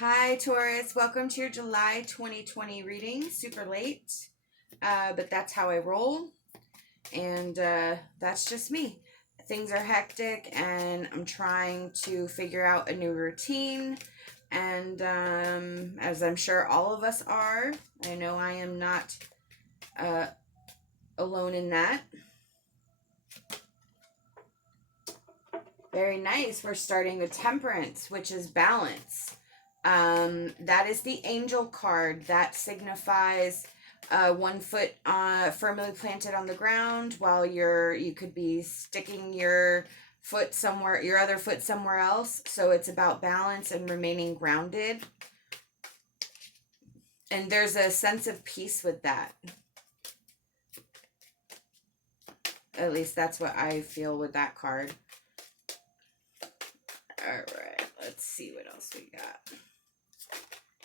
Hi, Taurus. Welcome to your July 2020 reading. Super late, but that's how I roll, and that's just me. Things are hectic, and I'm trying to figure out a new routine. And as I'm sure all of us are, I know I am not uh, alone in that. Very nice. We're starting with Temperance, which is balance. That is the angel card that signifies one foot firmly planted on the ground while you could be sticking your foot somewhere, your other foot somewhere else. So it's about balance and remaining grounded. And there's a sense of peace with that. At least that's what I feel with that card. All right, let's see what else we got.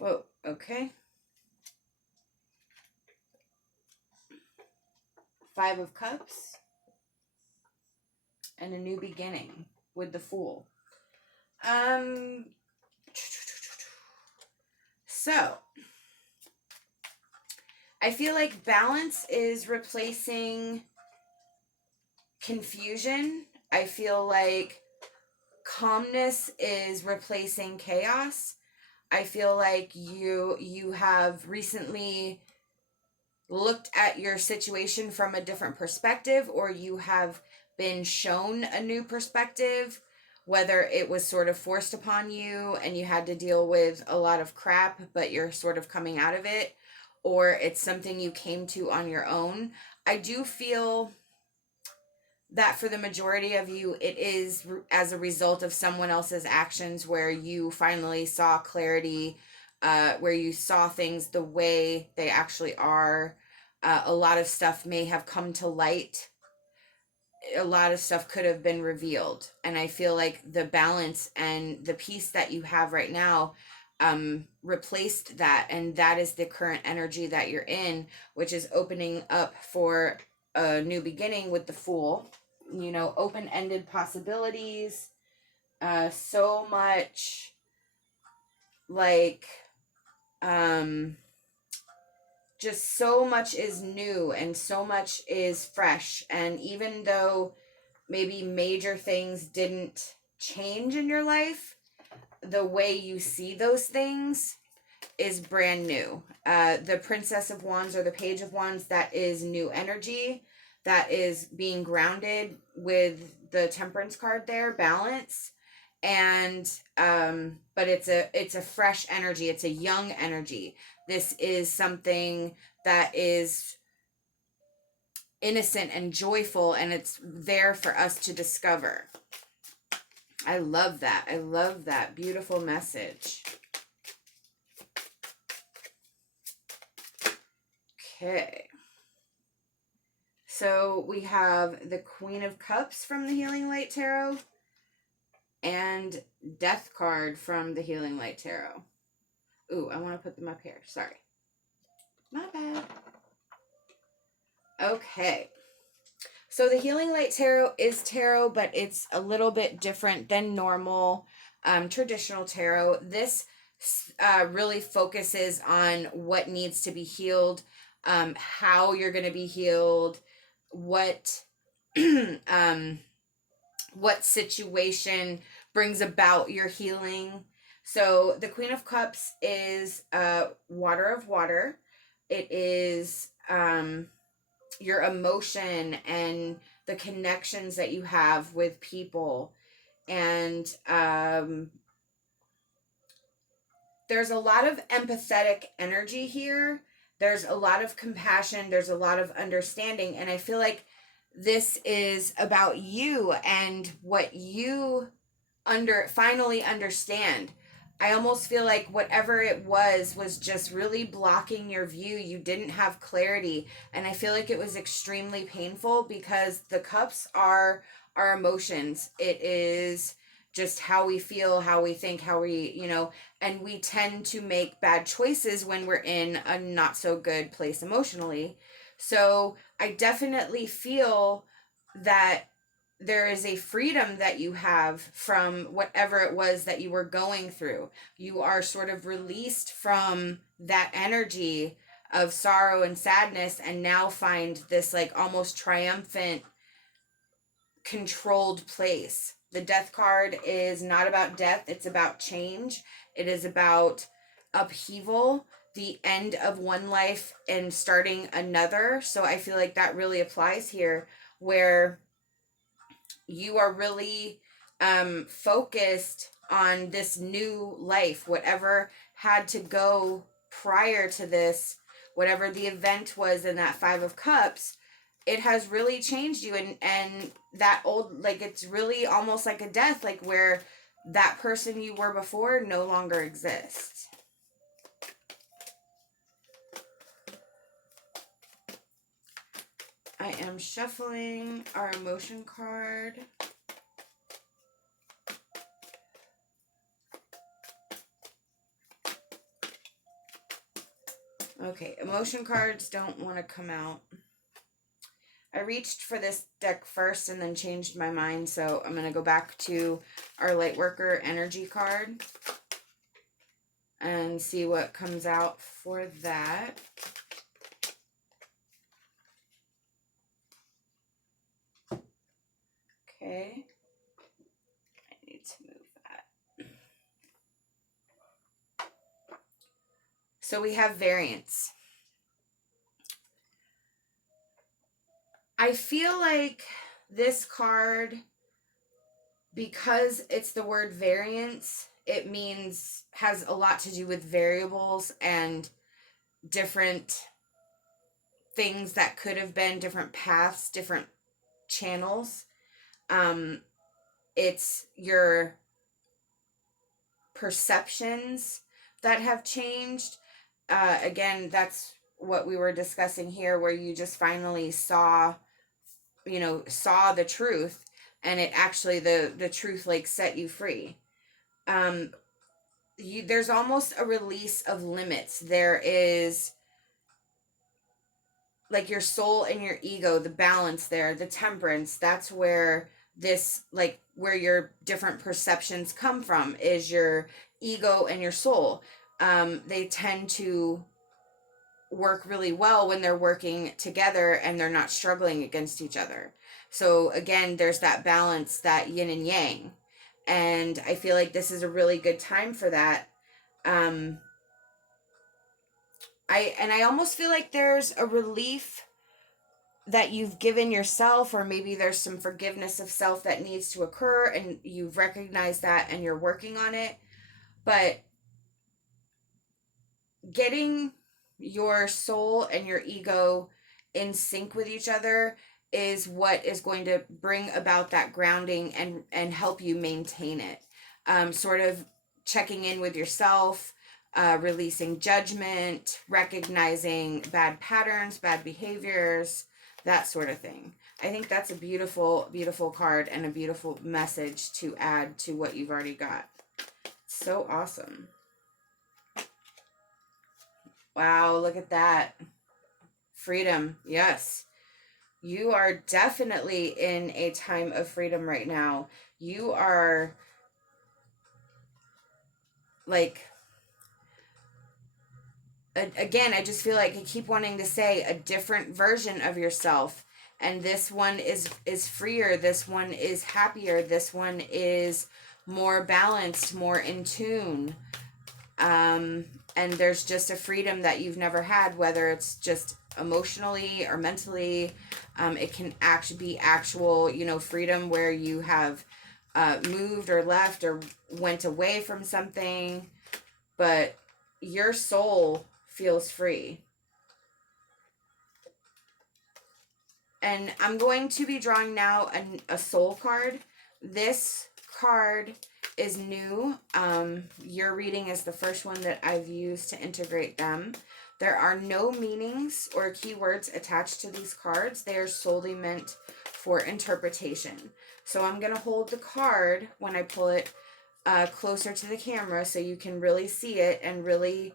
Whoa, okay. Five of Cups and a new beginning with the Fool. So I feel like balance is replacing confusion. I feel like calmness is replacing chaos. I feel like you have recently looked at your situation from a different perspective, or you have been shown a new perspective, whether it was sort of forced upon you and you had to deal with a lot of crap, but you're sort of coming out of it, or it's something you came to on your own. I do feel that for the majority of you, it is as a result of someone else's actions where you finally saw clarity, where you saw things the way they actually are. A lot of stuff may have come to light. A lot of stuff could have been revealed. And I feel like the balance and the peace that you have right now replaced that. And that is the current energy that you're in, which is opening up for a new beginning with the Fool. You know, open-ended possibilities. So much like just so much is new and so much is fresh. And even though maybe major things didn't change in your life, the way you see those things is brand new. The Princess of Wands or the Page of Wands, that is new energy. That is being grounded with the Temperance card there, balance. And but it's a fresh energy. It's a young energy. This is something that is innocent and joyful, and it's there for us to discover. I love that. I love that. Beautiful message. Okay. So we have the Queen of Cups from the Healing Light Tarot and Death card from the Healing Light Tarot. Ooh, I want to put them up here. Sorry. My bad. Okay. So the Healing Light Tarot is tarot, but it's a little bit different than normal traditional tarot. This really focuses on what needs to be healed, how you're going to be healed, what what situation brings about your healing. So the Queen of Cups is water of water. It is your emotion and the connections that you have with people. And there's a lot of empathetic energy here. There's a lot of compassion. There's a lot of understanding. And I feel like this is about you and what you finally understand. I almost feel like whatever it was just really blocking your view. You didn't have clarity. And I feel like it was extremely painful because the cups are our emotions. It is just how we feel, how we think, how we, and we tend to make bad choices when we're in a not so good place emotionally. So I definitely feel that there is a freedom that you have from whatever it was that you were going through. You are sort of released from that energy of sorrow and sadness, and now find this like almost triumphant, controlled place. The death card is not about death, it's about change. It is about upheaval, the end of one life and starting another. So I feel like that really applies here, where you are really focused on this new life, whatever had to go prior to this, whatever the event was in that Five of Cups. It has really changed you, and that old, like, it's really almost like a death, like where that person you were before no longer exists. I am shuffling our emotion card. Okay, emotion cards don't want to come out. I reached for this deck first and then changed my mind, so I'm going to go back to our Lightworker energy card and see what comes out for that. Okay. I need to move that. So we have variance. I feel like this card, because it's the word variance, it means, has a lot to do with variables and different things that could have been, different paths, different channels. It's your perceptions that have changed. Again, that's what we were discussing here, where you just finally saw the truth, and it actually, the truth like set you free. There's almost a release of limits. There is like your soul and your ego, the balance there, the temperance. That's where this, like, where your different perceptions come from, is your ego and your soul. They tend to work really well when they're working together and they're not struggling against each other. So again, there's that balance, that yin and yang. And I feel like this is a really good time for that. I almost feel like there's a relief that you've given yourself, or maybe there's some forgiveness of self that needs to occur, and you've recognized that and you're working on it. But getting your soul and your ego in sync with each other is what is going to bring about that grounding and help you maintain it. Sort of checking in with yourself, releasing judgment, recognizing bad patterns, bad behaviors, that sort of thing. I think that's a beautiful, beautiful card and a beautiful message to add to what you've already got. So awesome. Wow, look at that. Freedom. Yes. You are definitely in a time of freedom right now. You are like, again, I just feel like I keep wanting to say a different version of yourself. And this one is freer. This one is happier. This one is more balanced, more in tune. And there's just a freedom that you've never had, whether it's just emotionally or mentally. It can actually be actual, freedom where you have moved or left or went away from something, but your soul feels free. And I'm going to be drawing now a soul card. This card is new. Your reading is the first one that I've used to integrate them. There are no meanings or keywords attached to these cards. They are solely meant for interpretation. So I'm going to hold the card when I pull it closer to the camera so you can really see it and really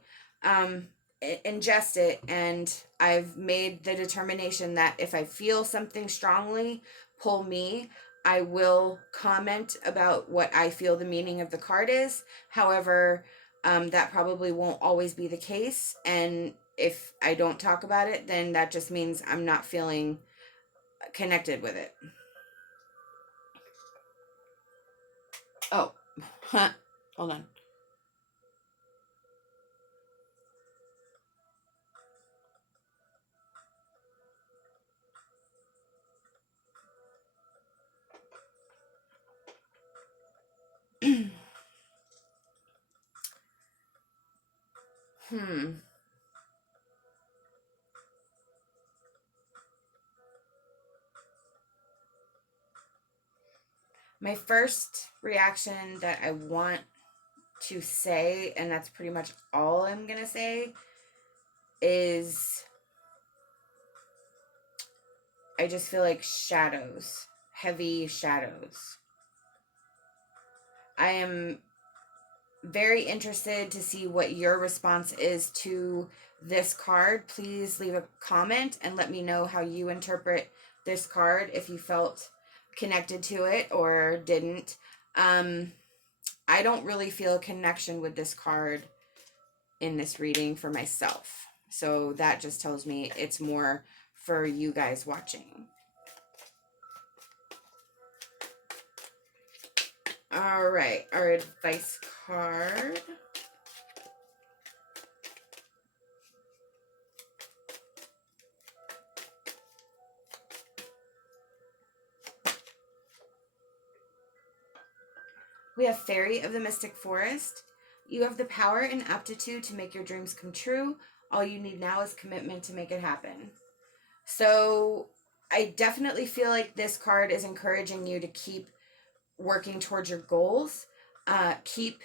ingest it. And I've made the determination that if I feel something strongly pull me, I will comment about what I feel the meaning of the card is. However, that probably won't always be the case. And if I don't talk about it, then that just means I'm not feeling connected with it. Oh, hold on. Hmm. My first reaction that I want to say, and that's pretty much all I'm going to say, is I just feel like shadows, heavy shadows. I am very interested to see what your response is to this card. Please leave a comment and let me know how you interpret this card, if you felt connected to it or didn't. I don't really feel a connection with this card in this reading for myself. So that just tells me it's more for you guys watching. All right, our advice card. We have Fairy of the Mystic Forest. You have the power and aptitude to make your dreams come true. All you need now is commitment to make it happen. So I definitely feel like this card is encouraging you to keep working towards your goals. Keep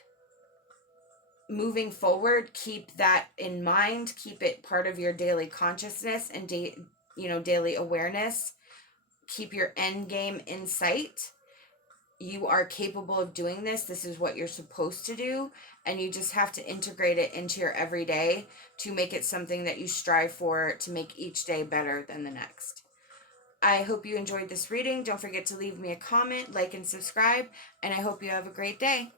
moving forward. Keep that in mind. Keep it part of your daily consciousness and daily awareness. Keep your end game in sight. You are capable of doing this. This is what you're supposed to do. And you just have to integrate it into your everyday to make it something that you strive for, to make each day better than the next. I hope you enjoyed this reading. Don't forget to leave me a comment, like, and subscribe. And I hope you have a great day.